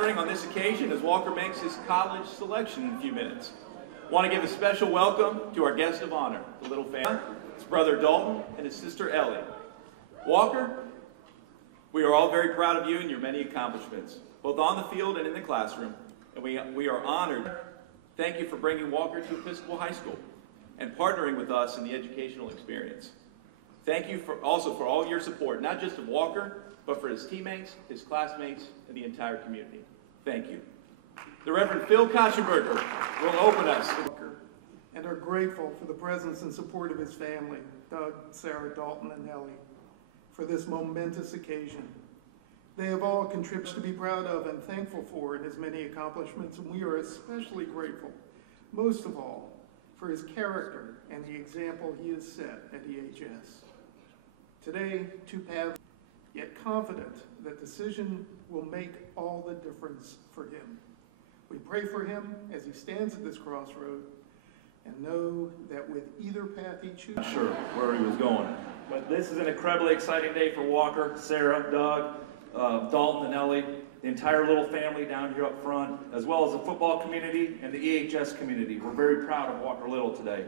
gathering on this occasion as Walker makes his college selection in a few minutes. I want to give a special welcome to our guest of honor, the little family, his brother Dalton and his sister Ellie. Walker, we are all very proud of you and your many accomplishments, both on the field and in the classroom, and we are honored. Thank you for bringing Walker to Episcopal High School and partnering with us in the educational experience. Thank you also for all your support, not just of Walker, but for his teammates, his classmates, and the entire community. Thank you. The Reverend Phil Kotchenberger will open us. And are grateful for the presence and support of his family, Doug, Sarah, Dalton, and Ellie, for this momentous occasion. They have all contributed to be proud of and thankful for in his many accomplishments, and we are especially grateful, most of all, for his character and the example he has set at EHS. Today, two paths, yet confident that decision will make all the difference for him. We pray for him as he stands at this crossroad and know that with either path he chooses. Not sure where he was going, but this is an incredibly exciting day for Walker, Sarah, Doug, Dalton, and Ellie, the entire little family down here up front, as well as the football community and the EHS community. We're very proud of Walker Little today.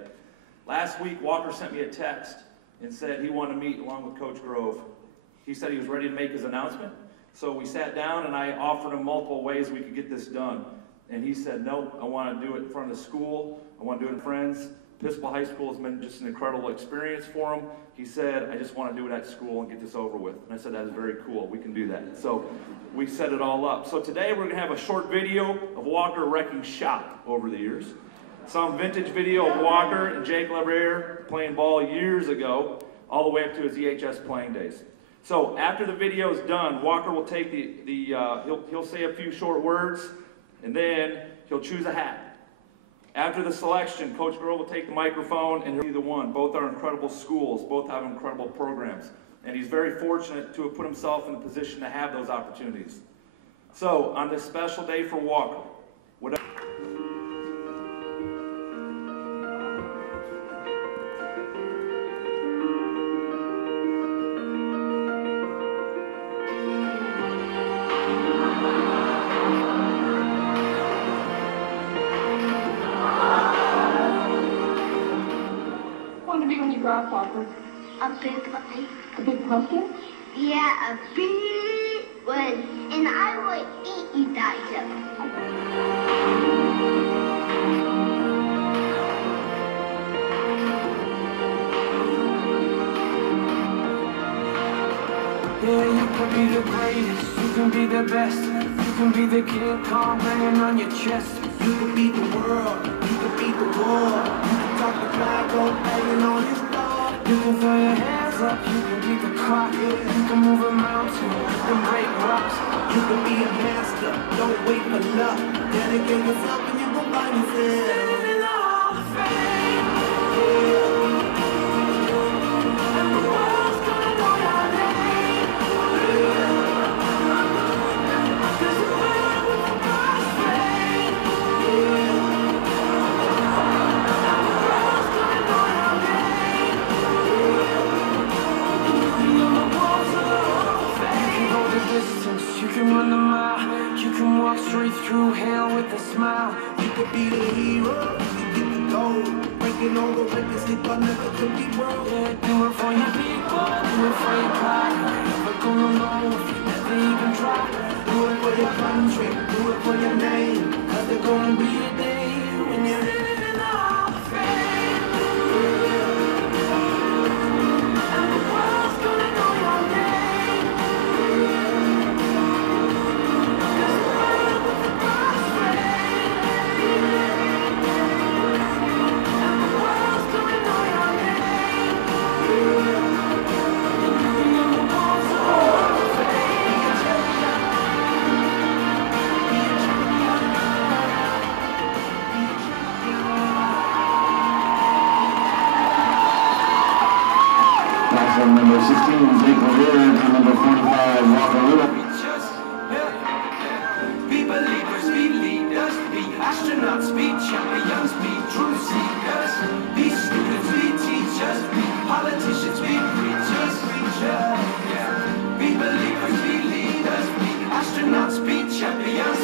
Last week, Walker sent me a text and said he wanted to meet along with Coach Grove. He said he was ready to make his announcement. So we sat down and I offered him multiple ways we could get this done. And he said, no, I want to do it in front of the school. I want to do it with friends. Episcopal High School has been just an incredible experience for him. He said, I just want to do it at school and get this over with. And I said, that is very cool. We can do that. So we set it all up. So today we're going to have a short video of Walker wrecking shop over the years. Some vintage video of Walker and Jake LeBriere playing ball years ago, all the way up to his EHS playing days. So after the video is done, Walker will take he'll say a few short words, and then he'll choose a hat. After the selection, Coach Grove will take the microphone and he'll be the one. Both are incredible schools, both have incredible programs. And he's very fortunate to have put himself in the position to have those opportunities. So on this special day for Walker, whatever. Grasshopper. A big puppy. A big pumpkin? Yeah, a big one. And I would eat you guys. Yeah, you can be the greatest, you can be the best, you can be the King Kong banging on your chest. You can beat the world, you can beat the war, you can talk the flag, go banging on his door. You can throw your hands up, you can beat the clock, you can move a mountain, you can break rocks. You can be a master, don't wait for luck, dedicate yourself and you go find yourself. Standing in the Hall of Fame, and the world's gonna know your name. Cause you win with the cross flame. And the world's gonna know your name. You're the walls of the Hall of Fame. You can go the distance, you can run the mile, you can walk straight through hell with a smile. You could be the hero, you get the gold, breaking all the records they thought never could be broke. Yeah, do it for your people, do it for your pride. You're never gonna know if you never even try. Do it for your country, do it for your name, cause there's gonna be a day when you're living in the Hall of Fame. And the world's gonna know your name. Cause the world with the cross flame. And the world's gonna know your name. You're the walls of the Hall of Fame. Be a champion. Be a champion. Be a champion. Classroom number 16, Jake LeBriere, and number 45, Walker Little. Be believers, be leaders, be astronauts, be champions, be truth seekers, be students, be teachers, be politicians, be preachers, Be believers, be leaders, be astronauts, be champions,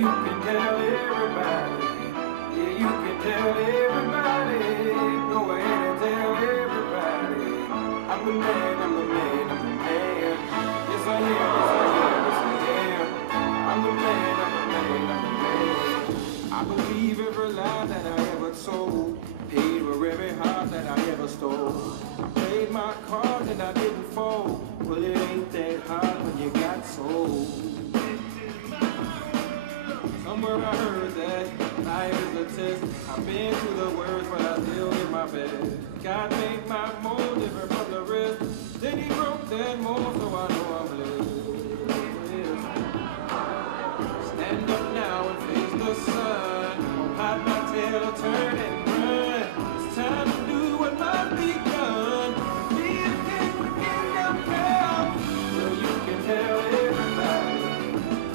you can tell everybody. Yeah, you can tell everybody. Go ahead and tell everybody. I'm the man, I'm the man, I'm the man. Yes, I am, yes, I am, yes, I am. I'm the man, I'm the man, I'm the man. I believe every lie that I ever told. Paid for every heart that I ever stole. I played my cards and I didn't fold. Well, it ain't that hard when you got sold. Somewhere I heard that life is a test. I've been through the worst, but I still give my best. God made my mold different from the rest. Then he broke that mold, so I know I'm blessed. Stand up now and face the sun. Hide my tail or turn and run. It's time to do what must be done. Be a king with kingdom come. So you can tell everybody.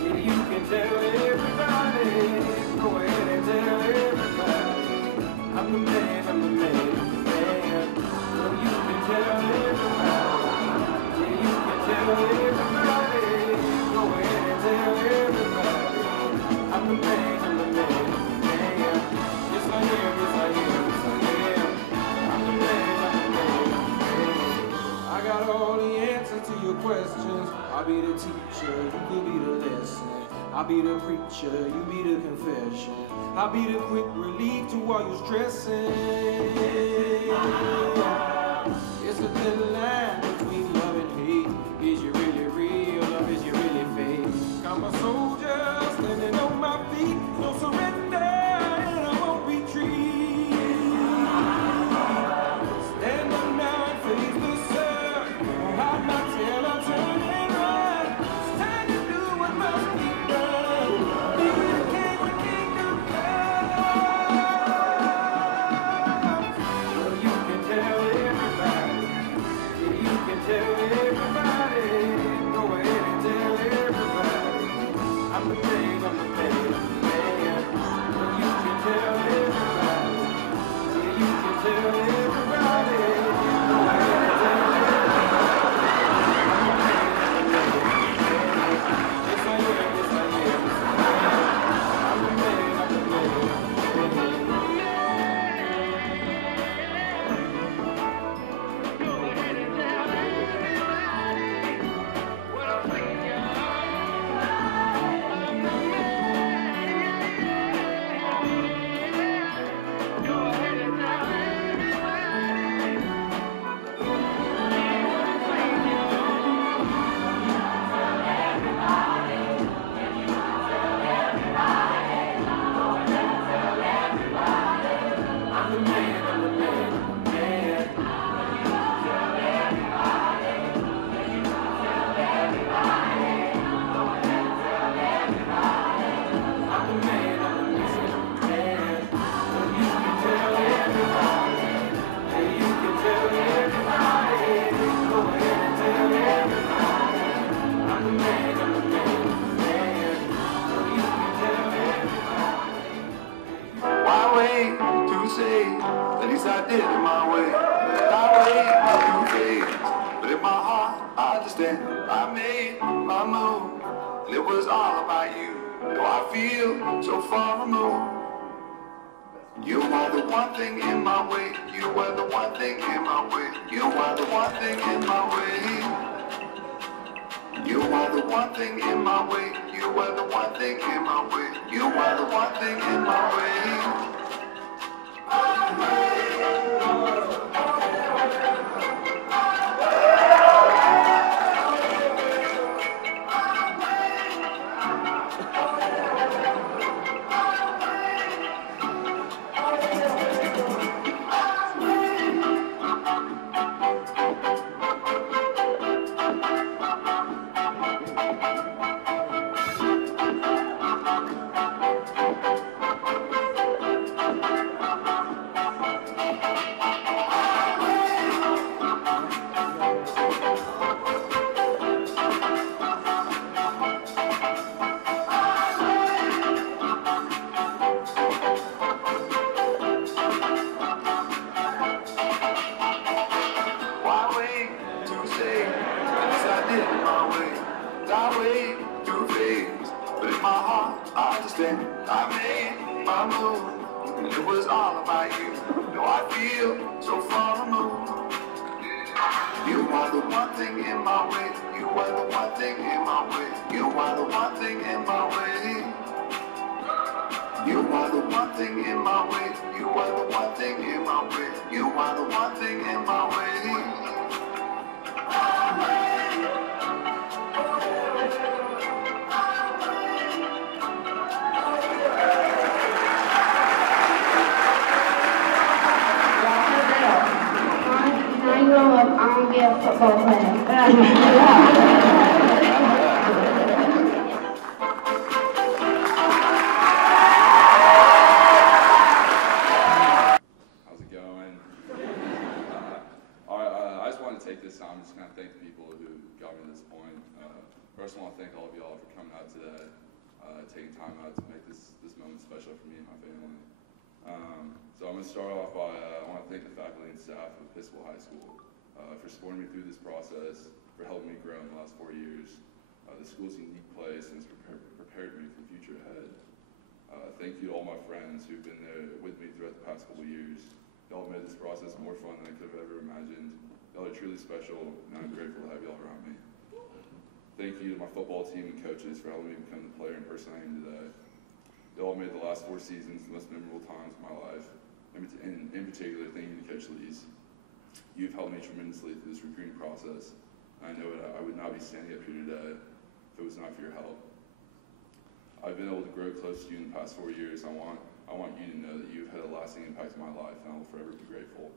Yeah, you can tell everybody. Go ahead and tell everybody. I'm the man, I'm the man, I'm the man. So you can tell everybody. Yeah, you can tell everybody. Go ahead and tell everybody. I'm the man, I'm the man, I'm the man. Yes, I am, yes, I am, yes, I am. I'm the man, I'm the man, I'm the man. I got all the answers to your questions. I'll be the teacher, you could be the lesson. I'll be the preacher, you be the confession. I'll be the quick relief to all your stressing. It's a thin line between love and hate. Is you really real or is you really fake? I'm a soldier standing on my feet. No surrender and I won't retreat. Stand up now and face the sun. Hide my tail, I'll turn and run. It's time to do what must be done. Be the king with kingdom come. Well, you can tell everybody. Yeah, you can tell everybody. Go ahead and tell everybody. I'm the man, I'm the man, I'm the man. Well, you can tell everybody. Yeah, you can tell everybody. Go ahead and tell everybody. I'm the man, I'm the man, I'm the man. Yes, I am, yes, I am, yes, I am. I'm the man, I'm the man, I'm the man. Why wait to say, at least I did it my way. I wait to phase, but in my heart I understand. I made my move, and it was all about you. Though I feel so far removed. You are the one thing in my way. You were the one thing in my way. You are the one thing in my way. You are the one thing in my way. You were the one thing in my way. You are the one thing in my way. I wait to phase, but in my heart I understand. I made my move, and it was all about you. No, I feel so far removed. You are the one thing in my way. You are the one thing in my way. You are the one thing in my way. You are the one thing in my way. You are the one thing in my way. You are the one thing in my way. I don't get a football player. How's it going? I just want to take this time to just kind of thank the people who got me to this point. First, I want to thank all of y'all for coming out today, taking time out to make this moment special for me and my family. So I'm going to start off by, I want to thank the faculty and staff of Episcopal High School for supporting me through this process, for helping me grow in the last 4 years. The school's a unique place and it's prepared me for the future ahead. Thank you to all my friends who've been there with me throughout the past couple of years. Y'all made this process more fun than I could have ever imagined. Y'all are truly special, and I'm grateful to have y'all around me. Thank you to my football team and coaches for helping me become the player and person I am today. Y'all made the last 4 seasons the most memorable times of my life. And in particular, thank you to Coach Lees. You've helped me tremendously through this recruiting process. I know I would not be standing up here today if it was not for your help. I've been able to grow close to you in the past 4 years. I want you to know that you've had a lasting impact on my life, and I will forever be grateful.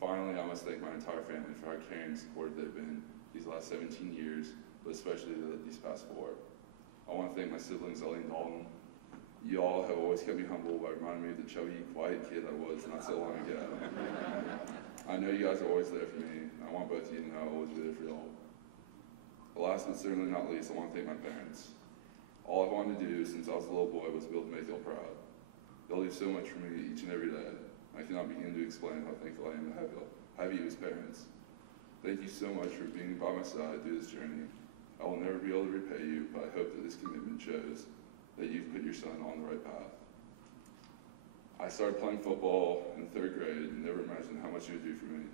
Finally, I must thank my entire family for how caring and supportive they've been these last 17 years, but especially these past 4. I want to thank my siblings, Ellie and Dalton. Y'all have always kept me humble by reminding me of the chubby, quiet kid I was not so long ago. I know you guys are always there for me. I want both of you to know I'll always be there for y'all. Last but certainly not least, I want to thank my parents. All I wanted to do since I was a little boy was be able to make y'all proud. Y'all do so much for me each and every day. I cannot begin to explain how thankful I am to have you as parents. Thank you so much for being by my side through this journey. I will never be able to repay you, but I hope that this commitment shows that you've put your son on the right path. I started playing football in 3rd grade and never imagined how much it would do for me.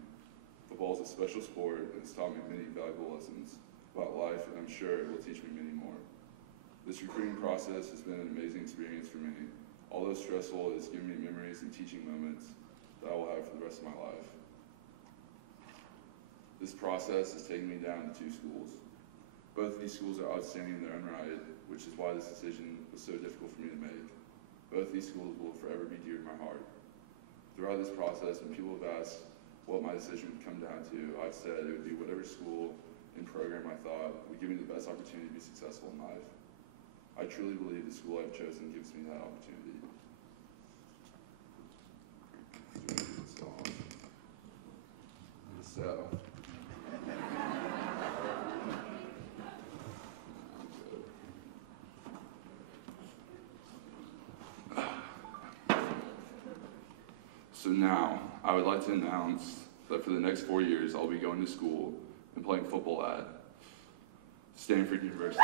Football is a special sport and it's taught me many valuable lessons about life, and I'm sure it will teach me many more. This recruiting process has been an amazing experience for me. Although stressful, it has given me memories and teaching moments that I will have for the rest of my life. This process has taken me down to 2 schools. Both of these schools are outstanding in their own right, which is why this decision was so difficult for me to make. Both these schools will forever be dear to my heart. Throughout this process, when people have asked what my decision would come down to, I've said it would be whatever school and program I thought would give me the best opportunity to be successful in life. I truly believe the school I've chosen gives me that opportunity. So now, I would like to announce that for the next 4 years, I'll be going to school and playing football at Stanford University.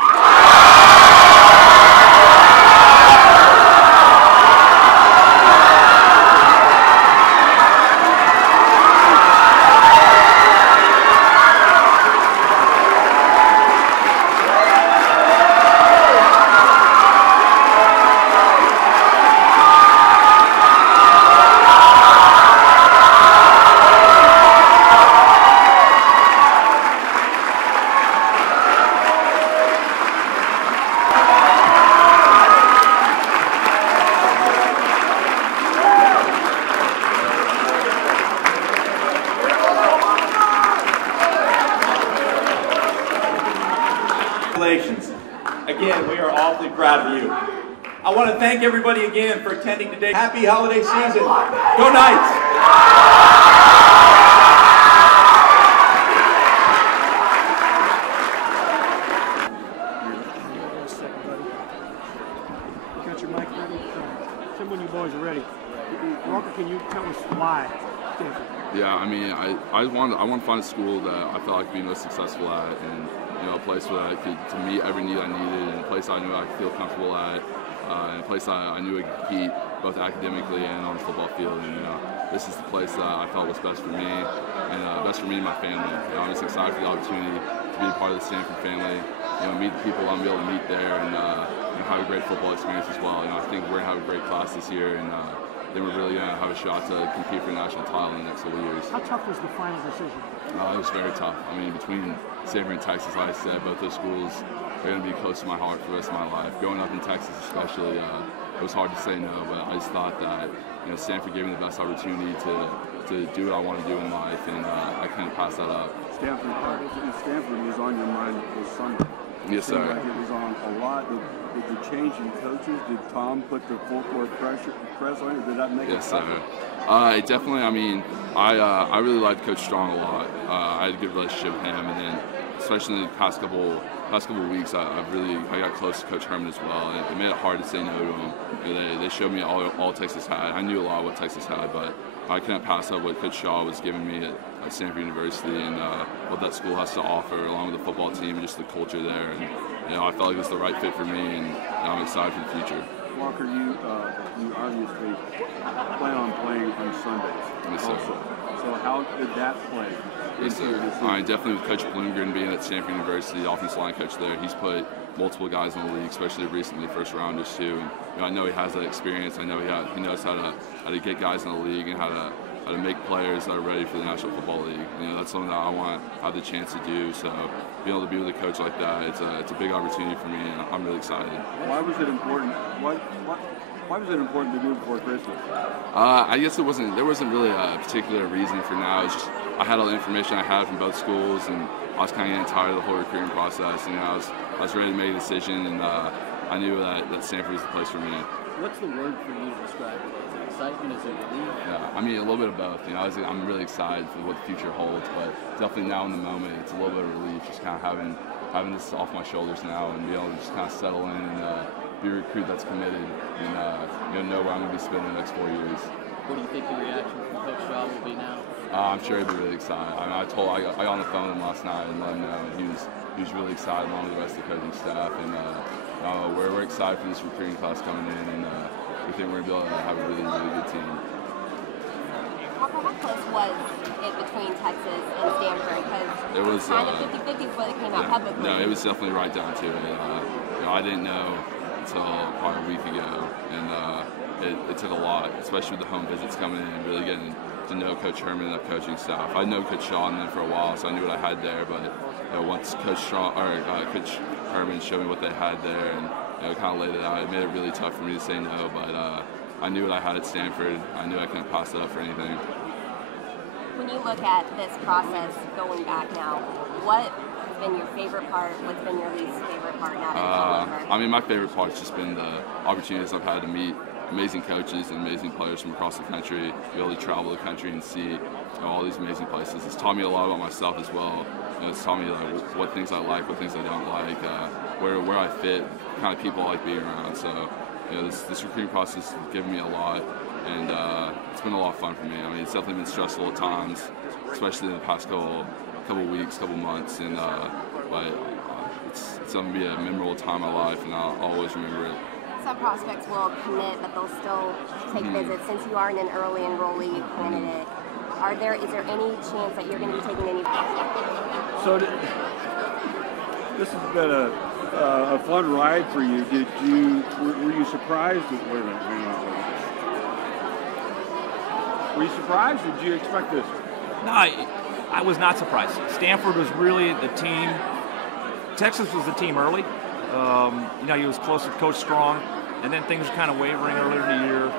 Again, we are awfully proud of you. I want to thank everybody again for attending today. Happy holiday season. Go Knights! You got your mic ready? Tell me when you boys are ready. Walker, can you tell us why Stanford? Yeah, I mean, I want to find a school that I felt like being most successful at, and a place where I could to meet every need I needed, and a place I knew I could feel comfortable at, and a place I knew I could compete both academically and on the football field. And this is the place that I felt was best for me and best for me and my family. I'm just excited for the opportunity to be a part of the Stanford family. Meet the people I'm able to meet there, and have a great football experience as well. I think we're gonna have a great class this year, and then we're really gonna have a shot to compete for a national title in the next couple of years. How tough was the final decision? It was very tough. I mean, between Stanford and Texas, like I said, both those schools are going to be close to my heart for the rest of my life. Growing up in Texas especially, it was hard to say no, but I just thought that Stanford gave me the best opportunity to do what I want to do in life, and I couldn't pass that up. Stanford was on your mind this Sunday. Yes, sir. Like it was on a lot. Did the change in coaches, did Tom put the full court press on it? Did that make it Yes, tougher? sir. It definitely, I mean, I really liked Coach Strong a lot. I had a good relationship with him, and then especially in the past couple weeks, I got close to Coach Herman as well, and it made it hard to say no to him. They showed me all Texas had. I knew a lot of what Texas had, but I couldn't pass up what Coach Shaw was giving me at Stanford University and what that school has to offer, along with the football team and just the culture there. And I felt like it was the right fit for me, and I'm excited for the future. Walker, you obviously plan on playing on Sundays. Yes, sir. Also. So how did that play? Yes, sir. Definitely with Coach Bloomgren being at Stanford University, the offensive line coach there, he's put multiple guys in the league, especially recently first rounders too. And I know he has that experience. I know he knows how to get guys in the league and how to make players that are ready for the National Football League. That's something that I want to have the chance to do. So being able to be with a coach like that, it's a big opportunity for me, and I'm really excited. Why was it important? Why was it important to do before Christmas? I guess there wasn't really a particular reason for now. It's just I had all the information I had from both schools, and I was kind of getting tired of the whole recruiting process. I was ready to make a decision, and I knew that Stanford was the place for me. What's the word for you to describe it? Is it excitement? Is it relief? Yeah, I mean, a little bit of both. I'm really excited for what the future holds, but definitely now in the moment, it's a little bit of relief, just kind of having this off my shoulders now and be able to just kind of settle in and be a recruit that's committed and know where I'm going to be spending the next 4 years. What do you think the reaction from Coach Shaw will be now? I'm sure he'll be really excited. I mean, I got on the phone with him last night and let him know, and he was really excited along with the rest of the coaching staff. And we're excited for this recruiting class coming in, and we think we're going to be able to have a really, really good team. How close was it between Texas and Stanford? Because it was kind of 50-50 before they came out publicly. No, it was definitely right down to it. I didn't know until probably a week ago, and it took a lot, especially with the home visits coming in and really getting to know Coach Herman and the coaching staff. I know Coach Shaw and them for a while, so I knew what I had there. But once Coach Herman showed me what they had there and kind of laid it out, it made it really tough for me to say no. But I knew what I had at Stanford. I knew I couldn't pass it up for anything. When you look at this process going back now, what has been your favorite part? What's been your least favorite part now that it's all over? I mean, my favorite part has just been the opportunities I've had to meet amazing coaches and amazing players from across the country, be able to travel the country and see all these amazing places. It's taught me a lot about myself as well. It's taught me what things I like, what things I don't like, where I fit, kind of people I like being around. So this recruiting process has given me a lot, and it's been a lot of fun for me. I mean, it's definitely been stressful at times, especially in the past couple weeks, couple months, and but it's going to be a memorable time in my life, and I'll always remember it. Some prospects will commit, but they'll still take visits. Since you aren't an early enrollee candidate, is there any chance that you're going to be taking any? So this has been a fun ride for you. Were you surprised? Wait a minute. Were you surprised, or did you expect this? No, I was not surprised. Stanford was really the team. Texas was the team early. He was close with Coach Strong, and then things were kind of wavering earlier in the year.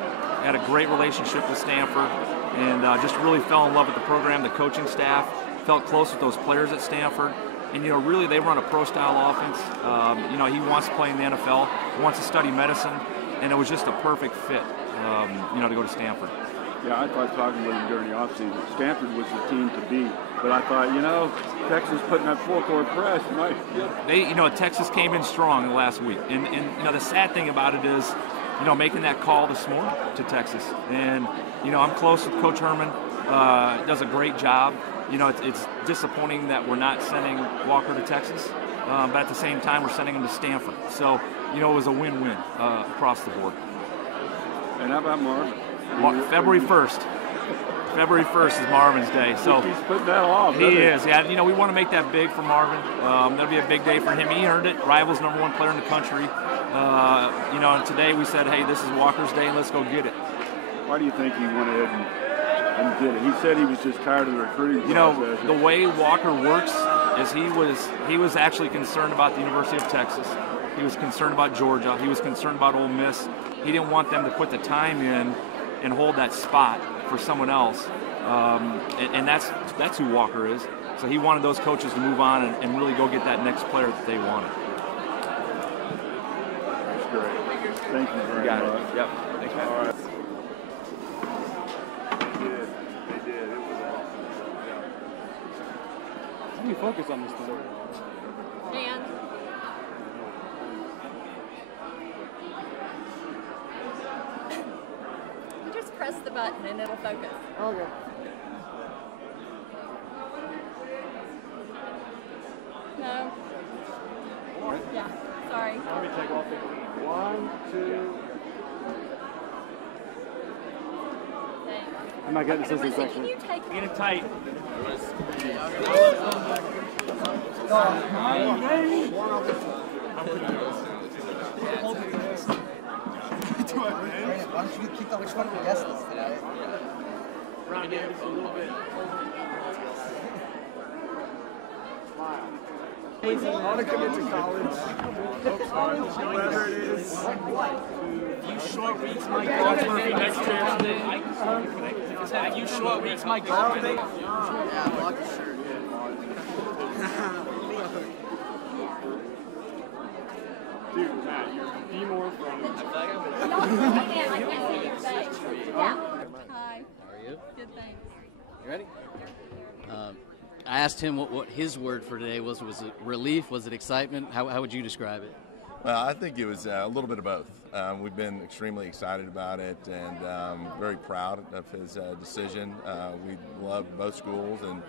Had a great relationship with Stanford, and just really fell in love with the program, the coaching staff, felt close with those players at Stanford. And, really, they run a pro-style offense. He wants to play in the NFL, he wants to study medicine, and it was just a perfect fit, to go to Stanford. Yeah, I thought talking with him during the offseason, Stanford was the team to beat. But I thought, Texas putting that full-court press might. Texas came in strong last week. And the sad thing about it is, making that call this morning to Texas. And, I'm close with Coach Herman. Does a great job. It's disappointing that we're not sending Walker to Texas. But at the same time, we're sending him to Stanford. So, you know, it was a win-win across the board. And how about Marvin? February 1st. February 1st is Marvin's day. So he's putting that off. He is. Yeah, you know, we want to make that big for Marvin. That'll be a big day for him. He earned it. Rivals #1 player in the country. You know, and today we said, hey, this is Walker's day, and let's go get it. Why do you think he went ahead and did it? He said he was just tired of the recruiting process. You know, the way Walker works is he was actually concerned about the University of Texas. He was concerned about Georgia. He was concerned about Ole Miss. He didn't want them to put the time in and hold that spot for someone else. And that's who Walker is. So he wanted those coaches to move on and really go get that next player that they wanted. That's great. Thank you very got much. It. Yep. Thanks, man. All right. They did. It was awesome. Yeah. How do you focus on this thing? And you just press the button and it'll focus. Okay. No. Yeah, sorry. Let me take off the 1, 2. I'm not getting this section. Can you take Get it tight. Why don't you keep up which one of the guests is today? Round here just a little bit. Smile. I want to commit to college. Whether it is a few short weeks, my golf Murphy next trip. A few short weeks, my golf. Yeah, block the shirt. Dude, Matt, you're be more from. I can't see your face. Yeah. Hi. How are you? Good, thanks. You ready? I asked him what his word for today was. Was it relief? Was it excitement? How would you describe it? Well, I think it was a little bit of both. We've been extremely excited about it and very proud of his decision. We loved both schools and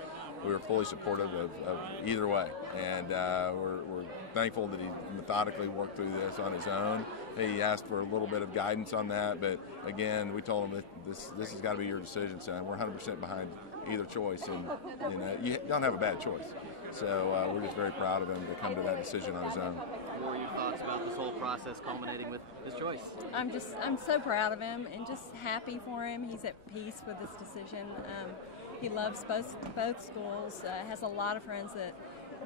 we were fully supportive of either way. And we're thankful that he methodically worked through this on his own. He asked for a little bit of guidance on that, but again, we told him that this has got to be your decision, son. We're 100% behind either choice, and you know, you don't have a bad choice. So we're just very proud of him to come to that decision on his own. What were your thoughts about this whole process culminating with his choice? I'm so proud of him and just happy for him. He's at peace with this decision. He loves both schools, has a lot of friends that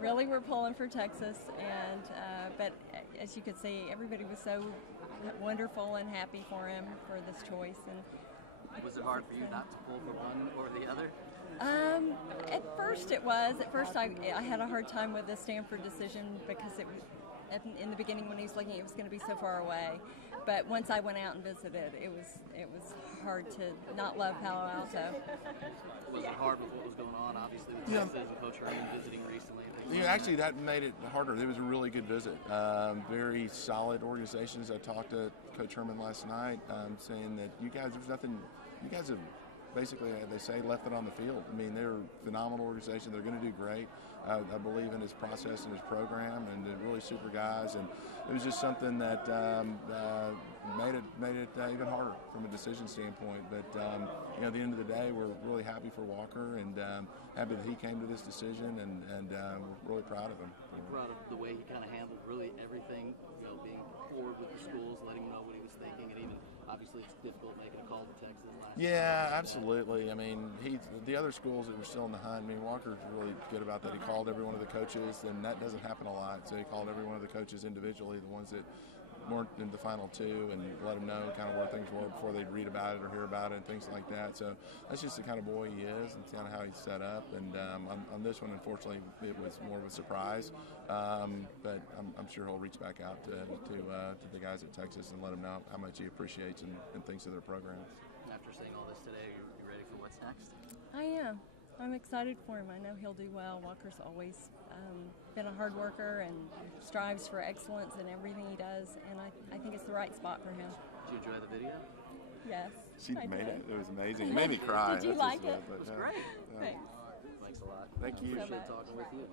really were pulling for Texas, and but as you could see, everybody was so wonderful and happy for him for this choice. And was it hard for you not to pull for one or the other? At first it was. At first I had a hard time with the Stanford decision because it was, in the beginning when he was looking, it was going to be so far away. But once I went out and visited, it was hard to not love Palo Alto. Was it hard with what was going on, obviously, with Texas and Coach Herman visiting recently? Yeah, actually, that made it harder. It was a really good visit. Very solid organizations. I talked to Coach Herman last night, saying that you guys have basically, they say, left it on the field. I mean, they're a phenomenal organization. They're going to do great. I believe in his process and his program, and they're really super guys. And it was just something that made it even harder from a decision standpoint. But you know, at the end of the day, we're really happy for Walker and happy that he came to this decision, and we're really proud of him. You're proud of the way he kind of handled really everything, you know, being forward with the schools, letting them know what he was thinking, and even obviously it's difficult making a call to Texas last year. Yeah, absolutely. I mean, the other schools that were still in the hunt, I mean, Walker's really good about that. He called every one of the coaches, and that doesn't happen a lot. So he called every one of the coaches individually, the ones that weren't in the final two, and let them know kind of where things were before they'd read about it or hear about it and things like that. So that's just the kind of boy he is and kind of how he's set up. And on this one, unfortunately, it was more of a surprise. But I'm sure he'll reach back out to the guys at Texas and let them know how much he appreciates and thinks of their program. After seeing all this today, are you ready for what's next? I am. I'm excited for him. I know he'll do well. Walker's always been a hard worker and strives for excellence in everything he does, and I think it's the right spot for him. Did you enjoy the video? Yes. She made it. It was amazing. It made me cry. Did you like it? It was great. Thanks. Thanks a lot. Thank you. Appreciate talking with you.